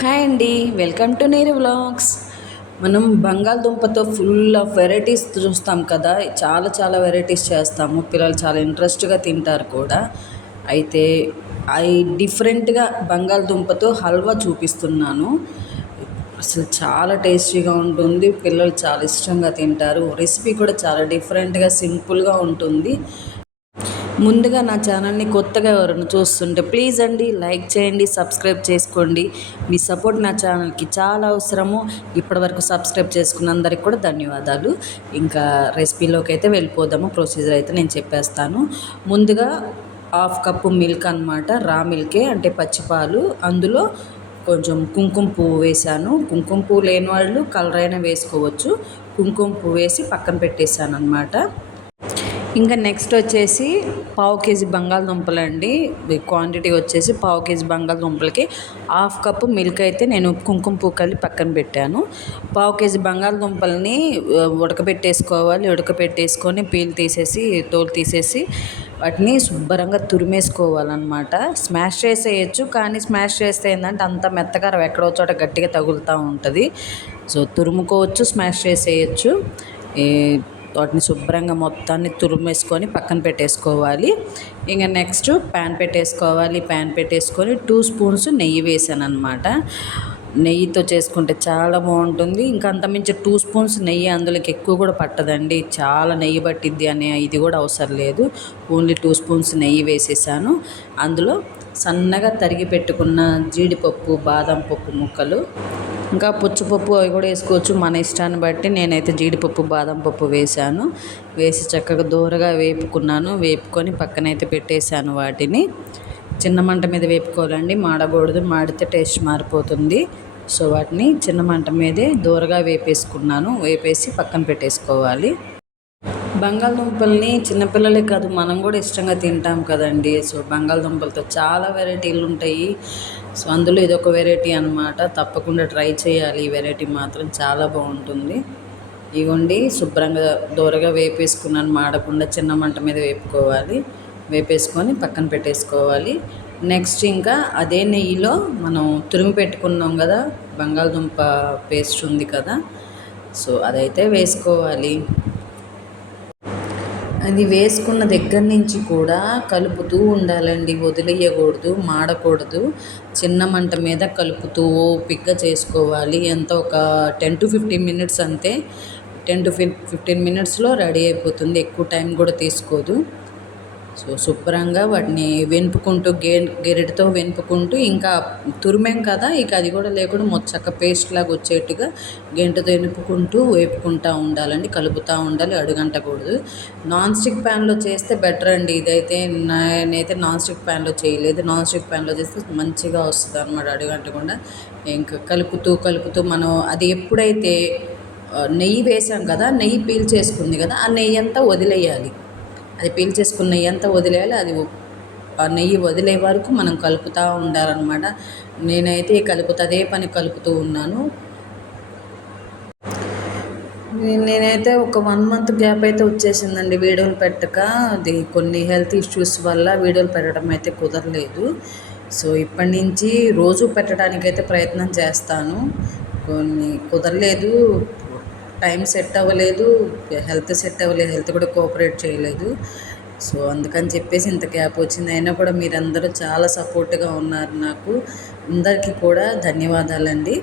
Hi అండి, welcome to నీరు vlogs. మనం బంగాళదుంపతో ఫుల్ ఆఫ్ వెరైటీస్ చూస్తాం కదా. చాలా చాలా వెరైటీస్ చేస్తాము. పిల్లలు చాలా ఇంట్రెస్ట్గా తింటారు కూడా. అయితే అవి డిఫరెంట్గా బంగాళదుంపతో హల్వా చూపిస్తున్నాను. అసలు చాలా టేస్టీగా ఉంటుంది. పిల్లలు చాలా ఇష్టంగా తింటారు. రెసిపీ కూడా చాలా డిఫరెంట్గా సింపుల్గా ఉంటుంది. ముందుగా నా ఛానల్ని కొత్తగా ఎవరైనా చూస్తుంటే ప్లీజ్ అండి లైక్ చేయండి, సబ్స్క్రైబ్ చేసుకోండి. మీ సపోర్ట్ నా ఛానల్కి చాలా అవసరము. ఇప్పటివరకు సబ్స్క్రైబ్ చేసుకున్న అందరికి కూడా ధన్యవాదాలు. ఇంకా రెసిపీలోకి అయితే వెళ్ళిపోదాము. ప్రొసీజర్ అయితే నేను చెప్పేస్తాను. ముందుగా 1/2 కప్పు మిల్క్ అనమాట, రా మిల్కే అంటే పచ్చిపాలు. అందులో కొంచెం కుంకుమ పువ్వు వేశాను. కుంకుమ పువ్వు లేని వాళ్ళు కలర్ అయినా వేసుకోవచ్చు. కుంకుమ పువ్వు వేసి పక్కన పెట్టేశాను అనమాట. ఇంకా నెక్స్ట్ వచ్చేసి 1/2 కేజీ బంగాళదుంపలు అండి. క్వాంటిటీ వచ్చేసి 1/2 కేజీ బంగాళదుంపలకి 1/2 కప్పు మిల్క్ అయితే నేను కుంకుమ పువ్వు కలిపి పక్కన పెట్టాను. 1/2 కేజీ బంగాళదుంపల్ని ఉడకబెట్టేసుకోవాలి. ఉడకబెట్టేసుకొని పీల్ తీసేసి తోలు తీసేసి వాటిని శుభ్రంగా తురిమేసుకోవాలన్నమాట. స్మాష్ చేసేయచ్చు, కానీ స్మాష్ చేస్తే ఏంటంటే అంత మెత్తగా ఎక్కడో చోట గట్టిగా తగులుతూ ఉంటుంది. సో తురుముకోవచ్చు, స్మాష్ చేసేయచ్చు. వాటిని శుభ్రంగా మొత్తాన్ని తురిమేసుకొని పక్కన పెట్టేసుకోవాలి. ఇంకా నెక్స్ట్ ప్యాన్ పెట్టేసుకోవాలి. ప్యాన్ పెట్టేసుకొని 2 స్పూన్స్ నెయ్యి వేసాను అనమాట. నెయ్యితో చేసుకుంటే చాలా బాగుంటుంది. ఇంకా అంతమించి 2 స్పూన్స్ నెయ్యి అందులోకి ఎక్కువ కూడా పట్టదండి. చాలా నెయ్యి పట్టిద్ది అనే ఇది కూడా అవసరం లేదు. ఓన్లీ 2 స్పూన్స్ నెయ్యి వేసేసాను. అందులో సన్నగా తరిగి పెట్టుకున్న జీడిపప్పు, బాదం పప్పు ముక్కలు, ఇంకా పుచ్చపప్పు అవి కూడా వేసుకోవచ్చు మన ఇష్టాన్ని బట్టి. నేనైతే జీడిపప్పు, బాదం పప్పు వేశాను. వేసి చక్కగా దూరగా వేపుకున్నాను. వేపుకొని పక్కనైతే పెట్టేశాను. వాటిని చిన్న మంట మీద వేపుకోవాలండి, మాడకూడదు. మాడితే టేస్ట్ మారిపోతుంది. సో వాటిని చిన్న మంట మీదే దూరగా వేపేసుకున్నాను. వేపేసి పక్కన పెట్టేసుకోవాలి. బంగాళదుంపల్ని చిన్నపిల్లలే కాదు, మనం కూడా ఇష్టంగా తింటాం కదండి. సో బంగాళదుంపలతో చాలా వెరైటీలు ఉంటాయి. సో అందులో ఇదొక వెరైటీ అనమాట. తప్పకుండా ట్రై చేయాలి. ఈ వెరైటీ మాత్రం చాలా బాగుంటుంది. ఇవ్వండి, శుభ్రంగా దూరగా వేపేసుకున్నాను. మాడకుండా చిన్న మంట మీద వేపుకోవాలి. వేపేసుకొని పక్కన పెట్టేసుకోవాలి. నెక్స్ట్ ఇంకా అదే నెయ్యిలో మనం తురిమి పెట్టుకున్నాం కదా బంగాళదుంప పేస్ట్ ఉంది కదా, సో అదైతే వేసుకోవాలి. అది వేసుకున్న దగ్గర నుంచి కూడా కలుపుతూ ఉండాలండి, వదిలేయకూడదు, మాడకూడదు. చిన్న మంట మీద కలుపుతూ ఓపికగా చేసుకోవాలి. ఎంత ఒక 10 to 15 మినిట్స్ అంతే. 10 to 15 మినిట్స్లో రెడీ అయిపోతుంది. ఎక్కువ టైం కూడా తీసుకోదు. సో శుభ్రంగా వాటిని వెనుపుకుంటూ గెరిటితో వెనుపుకుంటూ, ఇంకా తురిమేం కదా, ఇక అది కూడా లేకుండా మొచ్చక్క పేస్ట్ లాగా వచ్చేట్టుగా గెంటుతో వెనుపుకుంటూ వేపుకుంటూ ఉండాలండి. కలుపుతూ ఉండాలి, అడుగంటకూడదు. నాన్ స్టిక్ ప్యాన్లో చేస్తే బెటర్ అండి. ఇదైతే నేనైతే నాన్ స్టిక్ ప్యాన్లో చేయలేదు. నాన్ స్టిక్ ప్యాన్లో చేస్తే మంచిగా వస్తుంది అనమాట, అడుగంటకుండా. ఇంకా కలుపుతూ మనం అది ఎప్పుడైతే నెయ్యి వేసాం కదా, నెయ్యి పీల్ చేసుకుంది కదా, ఆ నెయ్యి అంతా వదిలేయాలి. అది పీల్చేసుకున్న నెయ్యి అంతా వదిలేయాలి. అది ఆ నెయ్యి వదిలే వరకు మనం కలుపుతూ ఉండాలన్నమాట. నేనైతే అదే పని కలుపుతూ ఉన్నాను. నేనైతే ఒక 1 month గ్యాప్ అయితే వచ్చేసిందండి వీడియోలు పెట్టక. అది కొన్ని హెల్త్ ఇష్యూస్ వల్ల వీడియోలు పెట్టడం అయితే కుదరలేదు. సో ఇప్పటి నుంచి రోజు పెట్టడానికైతే ప్రయత్నం చేస్తాను. కొన్ని కుదరలేదు, టైం సెట్ అవ్వలేదు, హెల్త్ సెట్ అవ్వలేదు, హెల్త్ కూడా కోఆపరేట్ చేయలేదు. సో అందుకని చెప్పేసి ఇంత గ్యాప్ వచ్చింది. అయినా కూడా మీరందరూ చాలా సపోర్ట్గా ఉన్నారు నాకు. అందరికీ కూడా ధన్యవాదాలండి.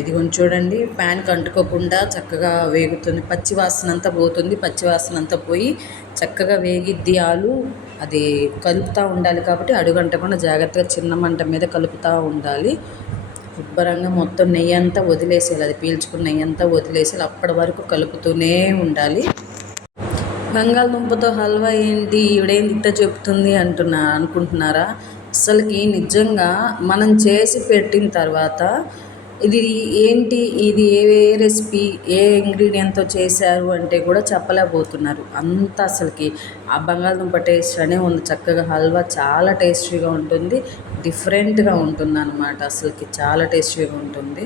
ఇది కొంచెం చూడండి, ప్యాన్కి అంటుకోకుండా చక్కగా వేగుతుంది. పచ్చి వాసన అంతా పోతుంది. పచ్చి వాసన అంతా పోయి చక్కగా వేగిద్ది ఆలు. అది కలుపుతూ ఉండాలి కాబట్టి అడుగంటకుండా జాగ్రత్తగా చిన్న మంట మీద కలుపుతూ ఉండాలి. శుభ్రంగా మొత్తం నెయ్యి అంతా వదిలేసేయాలి. అది పీల్చుకున్న నెయ్యి అంతా వదిలేసేయాలి. అప్పటి వరకు కలుపుతూనే ఉండాలి. బంగాళదుంపతో హల్వా ఏంటి, ఈవిడేంటి ఇట్ట చెప్తుంది అనుకుంటున్నారా? అసలుకి నిజంగా మనం చేసి పెట్టిన తర్వాత ఇది ఏంటి, ఇది ఏ రెసిపీ, ఏ ఇంగ్రీడియంట్తో చేశారు అంటే కూడా చెప్పలేకపోతున్నారు. అంత అసలుకి ఆ బంగాళదుంప టేస్ట్ అనే ఉంది. చక్కగా హల్వా చాలా టేస్టీగా ఉంటుంది, డిఫరెంట్గా ఉంటుంది అన్నమాట. అసలుకి చాలా టేస్టీగా ఉంటుంది.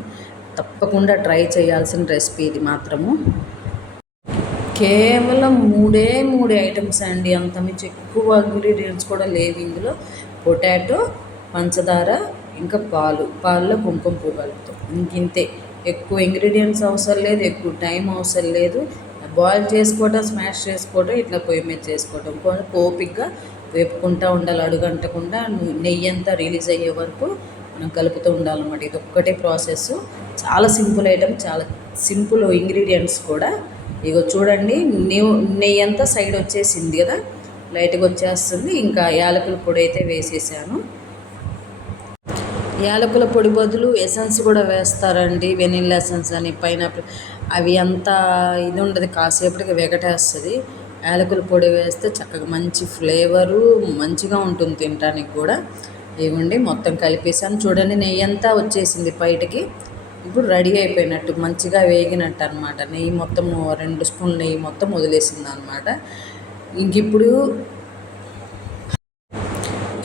తప్పకుండా ట్రై చేయాల్సిన రెసిపీ ఇది మాత్రము. కేవలం 3 ఐటమ్స్ అండి, అంతమించి ఎక్కువ ఇంగ్రీడియంట్స్ కూడా లేవు ఇందులో. పొటాటో, పంచదార, ఇంకా పాలలో కుంకుమ పువ్వు కలుపుతాం. ఇంతే, ఎక్కువ ఇంగ్రీడియంట్స్ అవసరం లేదు, ఎక్కువ టైం అవసరం లేదు. బాయిల్ చేసుకోవటం, స్మాష్ చేసుకోవటం, ఇట్లా పొయ్యి మీద చేసుకోవటం, కొంచెం ఓపికగా వేపుకుంటూ ఉండాలి. అడుగంటకుండా నెయ్యి అంతా రిలీజ్ అయ్యే వరకు మనం కలుపుతూ ఉండాలన్నమాట. ఇది ఒక్కటే ప్రాసెస్. చాలా సింపుల్ ఐటమ్, చాలా సింపుల్ ఇంగ్రీడియంట్స్ కూడా. ఇగో చూడండి, నెయ్యి అంతా సైడ్ వచ్చేసింది కదా, లైట్గా వచ్చేస్తుంది. ఇంకా యాలకుల పొడి అయితే వేసేసాను. యాలకుల పొడి బదులు ఎసెన్స్ కూడా వేస్తారండి, వెనిల్లా ఎసెన్స్ అని, పైనాపిల్, అవి అంత ఇది ఉండదు, కాసేపటికి వెగటేస్తుంది. యాలకుల పొడి వేస్తే చక్కగా మంచి ఫ్లేవరు, మంచిగా ఉంటుంది తినడానికి కూడా. ఇవ్వండి, మొత్తం కలిపేసాను. చూడండి, నెయ్యి అంతా వచ్చేసింది బయటికి. ఇప్పుడు రెడీ అయిపోయినట్టు, మంచిగా వేగినట్టు అనమాట. నెయ్యి మొత్తం 2 స్పూన్ల నెయ్యి మొత్తం వదిలేసింది అనమాట.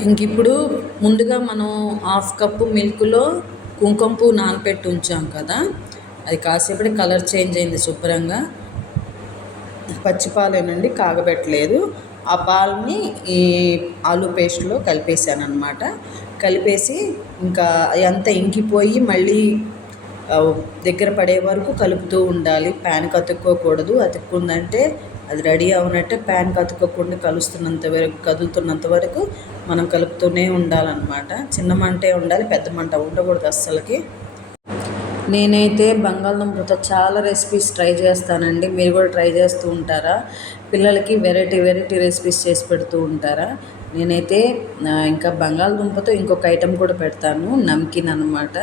ఇంకిప్పుడు ముందుగా మనం 1/2 కప్పు మిల్క్లో కుంకుమ పువ్వు నానపెట్టి ఉంచాం కదా, అది కాసేపటి కలర్ చేంజ్ అయింది శుభ్రంగా. పచ్చిపాలేనండి, కాగబెట్టలేదు. ఆ పాలని ఈ ఆలు పేస్ట్లో కలిపేసాను అనమాట. కలిపేసి ఇంకా అంతా ఇంకిపోయి మళ్ళీ దగ్గర పడే వరకు కలుపుతూ ఉండాలి. ప్యాన్కి అతుక్కోకూడదు. అతుక్కుందంటే అది రెడీ అవునట్టే. ప్యాన్కి అతుక్కోకుండా కదులుతున్నంత వరకు మనం కలుపుతూనే ఉండాలన్నమాట. చిన్న మంటే ఉండాలి, పెద్ద మంట ఉండకూడదు అస్సలకి. నేనైతే బంగాళదుంపతో చాలా రెసిపీస్ ట్రై చేస్తానండి. మీరు కూడా ట్రై చేస్తూ ఉంటారా? పిల్లలకి వెరైటీ రెసిపీస్ చేసి పెడుతూ ఉంటారా? నేనైతే ఇంకా బంగాళదుంపతో ఇంకొక ఐటెం కూడా పెడతాను, నమ్కిన్ అనమాట.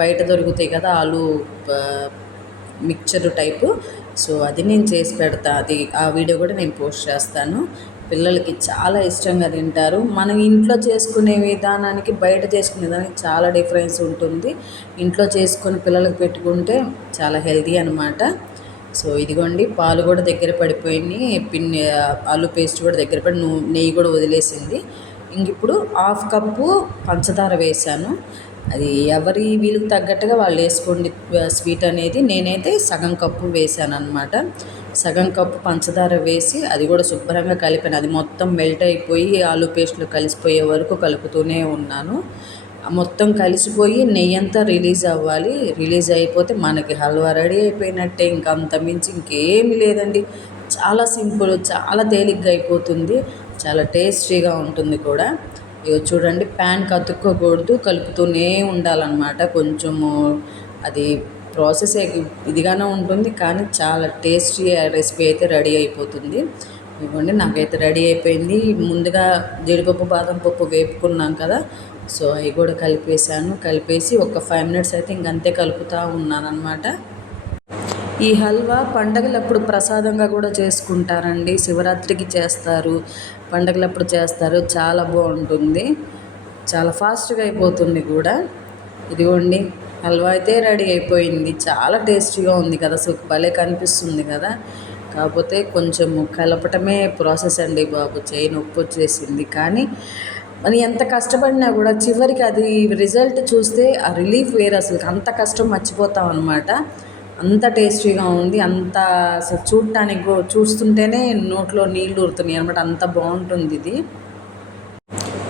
బయట దొరుకుతాయి కదా, ఆలు మిక్చర్ టైపు. సో అది నేను చేసి పెడతా. ఆ వీడియో కూడా నేను పోస్ట్ చేస్తాను. పిల్లలకి చాలా ఇష్టంగా తింటారు. మనం ఇంట్లో చేసుకునే విధానానికి బయట చేసుకునే విధానానికి చాలా డిఫరెన్స్ ఉంటుంది. ఇంట్లో చేసుకొని పిల్లలకు పెట్టుకుంటే చాలా హెల్తీ అనమాట. సో ఇదిగోండి, పాలు కూడా దగ్గర పడిపోయినాయి, ఆలు పేస్ట్ కూడా దగ్గర పడి, నెయ్యి కూడా వదిలేసింది. ఇంక ఇప్పుడు 1/2 కప్పు పంచదార వేసాను. అది ఎవరి వీలుకు తగ్గట్టుగా వాళ్ళు వేసుకోండి స్వీట్ అనేది. నేనైతే సగం కప్పు వేసాను అనమాట. సగం కప్పు పంచదార వేసి అది కూడా శుభ్రంగా కలిపాను. అది మొత్తం మెల్ట్ అయిపోయి ఆలు పేస్ట్లో కలిసిపోయే వరకు కలుపుతూనే ఉన్నాను. మొత్తం కలిసిపోయి నెయ్యి అంతా రిలీజ్ అవ్వాలి. రిలీజ్ అయిపోతే మనకి హల్వా రెడీ అయిపోయినట్టే. ఇంకా అంత మించి ఇంకేమీ లేదండి. చాలా సింపుల్, చాలా తేలిగ్గా అయిపోతుంది, చాలా టేస్టీగా ఉంటుంది కూడా. ఇక చూడండి, ప్యాన్కి అతుక్కోకూడదు, కలుపుతూనే ఉండాలన్నమాట. కొంచెము అది ప్రాసెస్ ఇదిగానే ఉంటుంది, కానీ చాలా టేస్టీ రెసిపీ అయితే రెడీ అయిపోతుంది. ఇవ్వండి, నాకైతే రెడీ అయిపోయింది. ముందుగా జీడిపప్పు, బాదం పప్పు వేపుకున్నాం కదా, సో అవి కూడా కలిపేసి ఒక 5 మినిట్స్ అయితే ఇంకంతే కలుపుతూ ఉన్నానన్నమాట. ఈ హల్వా పండగలప్పుడు ప్రసాదంగా కూడా చేసుకుంటారండి. శివరాత్రికి చేస్తారు, పండగలప్పుడు చేస్తారు. చాలా బాగుంటుంది, చాలా ఫాస్ట్గా అయిపోతుంది కూడా. ఇదిగోండి, హల్వా అయితే రెడీ అయిపోయింది. చాలా టేస్టీగా ఉంది కదా, అసలు భలే కనిపిస్తుంది కదా. కాకపోతే కొంచెం కలపటమే ప్రాసెస్ అండి బాబు, చేయి నొప్పి వచ్చేసింది. కానీ మనం ఎంత కష్టపడినా కూడా చివరికి అది రిజల్ట్ చూస్తే ఆ రిలీఫ్ వేరు. అసలు అంత కష్టం మర్చిపోతాం అనమాట. అంత టేస్టీగా ఉంది. అంత అసలు చూస్తుంటేనే నోట్లో నీళ్ళు ఊరుతున్నాయి అనమాట. అంత బాగుంటుంది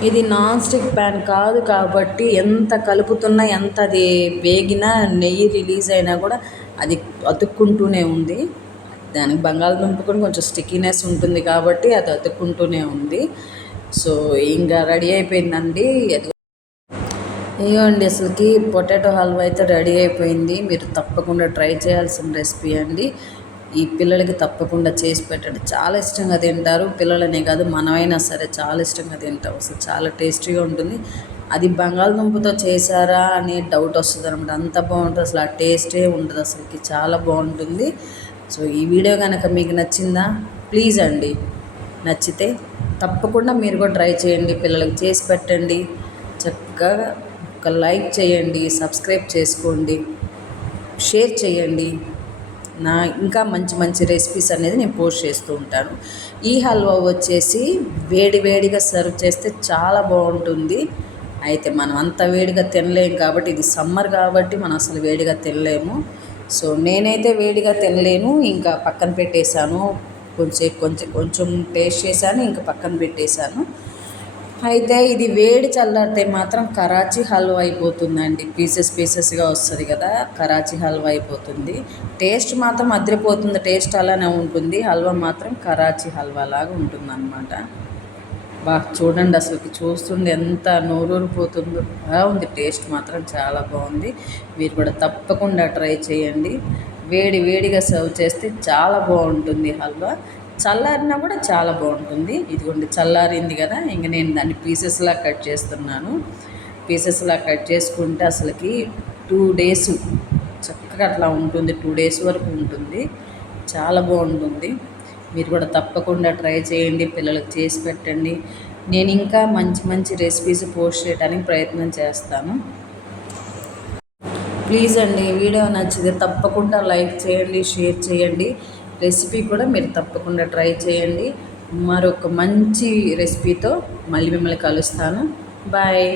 ఇది నాన్ స్టిక్ ప్యాన్ కాదు కాబట్టి ఎంత కలుపుతున్నా, ఎంత అది వేగినా, నెయ్యి రిలీజ్ అయినా కూడా అది అతుక్కుంటూనే ఉంది. దానికి బంగాళదుంప కూడా కొంచెం స్టిక్కీనెస్ ఉంటుంది కాబట్టి అది అతుక్కుంటూనే ఉంది. సో ఇంకా రెడీ అయిపోయిందండి. ఇవ్వండి, అసలుకి పొటాటో హల్వా అయితే రెడీ అయిపోయింది. మీరు తప్పకుండా ట్రై చేయాల్సిన రెసిపీ అండి. ఈ పిల్లలకి తప్పకుండా చేసి పెట్టండి, చాలా ఇష్టంగా తింటారు. పిల్లలనే కాదు, మనమైనా సరే చాలా ఇష్టంగా తింటాం. అసలు చాలా టేస్టీగా ఉంటుంది. అది బంగాళదుంపతో చేశారా అనే డౌట్ వస్తుంది అనమాట. అంత బాగుంటుంది, అసలు ఆ టేస్టే ఉంటుంది, అసలుకి చాలా బాగుంటుంది. సో ఈ వీడియో కనుక మీకు నచ్చిందా? ప్లీజ్ అండి, నచ్చితే తప్పకుండా మీరు కూడా ట్రై చేయండి, పిల్లలకి చేసి పెట్టండి. చక్కగా ఒక లైక్ చేయండి, సబ్స్క్రైబ్ చేసుకోండి, షేర్ చేయండి. ఇంకా మంచి రెసిపీస్ అనేది నేను పోస్ట్ చేస్తూ ఉంటాను. ఈ హల్వా వచ్చేసి వేడిగా సర్వ్ చేస్తే చాలా బాగుంటుంది. అయితే మనం అంత వేడిగా తినలేము కాబట్టి, ఇది సమ్మర్ కాబట్టి మనం అసలు వేడిగా తినలేము. సో నేనైతే వేడిగా తినలేను, ఇంకా పక్కన పెట్టేశాను. కొంచెం టేస్ట్ చేశాను, ఇంకా పక్కన పెట్టేశాను. అయితే ఇది వేడి చల్లారితే మాత్రం కరాచీ హల్వా అయిపోతుందండి. పీసెస్ పీసెస్గా వస్తుంది కదా, కరాచీ హల్వా అయిపోతుంది. టేస్ట్ మాత్రం అదిరిపోతుంది, టేస్ట్ అలానే ఉంటుంది. హల్వా మాత్రం కరాచీ హల్వా లాగా ఉంటుందన్నమాట. చూడండి, అసలుకి చూస్తుండే ఎంత నోరూరిపోతుందో అలా ఉంది. టేస్ట్ మాత్రం చాలా బాగుంది. మీరు కూడా తప్పకుండా ట్రై చేయండి. వేడి వేడిగా సర్వ్ చేస్తే చాలా బాగుంటుంది హల్వా. చల్లారినా కూడా చాలా బాగుంటుంది. ఇదిగోండి చల్లారింది కదా, ఇంక నేను దాన్ని పీసెస్లా కట్ చేస్తున్నాను. పీసెస్లా కట్ చేసుకుంటే అసలుకి 2 days చక్కగా అట్లా ఉంటుంది. 2 days వరకు ఉంటుంది. చాలా బాగుంటుంది. మీరు కూడా తప్పకుండా ట్రై చేయండి, పిల్లలకు చేసి పెట్టండి. నేను ఇంకా మంచి మంచి రెసిపీస్ పోస్ట్ చేయడానికి ప్రయత్నం చేస్తాను. ప్లీజ్ అండి, వీడియో నచ్చితే తప్పకుండా లైక్ చేయండి, షేర్ చేయండి. రెసిపీ కూడా మీరు తప్పకుండా ట్రై చేయండి. మరొక మంచి రెసిపీతో మళ్ళీ మిమ్మల్ని కలుస్తాను. బాయ్.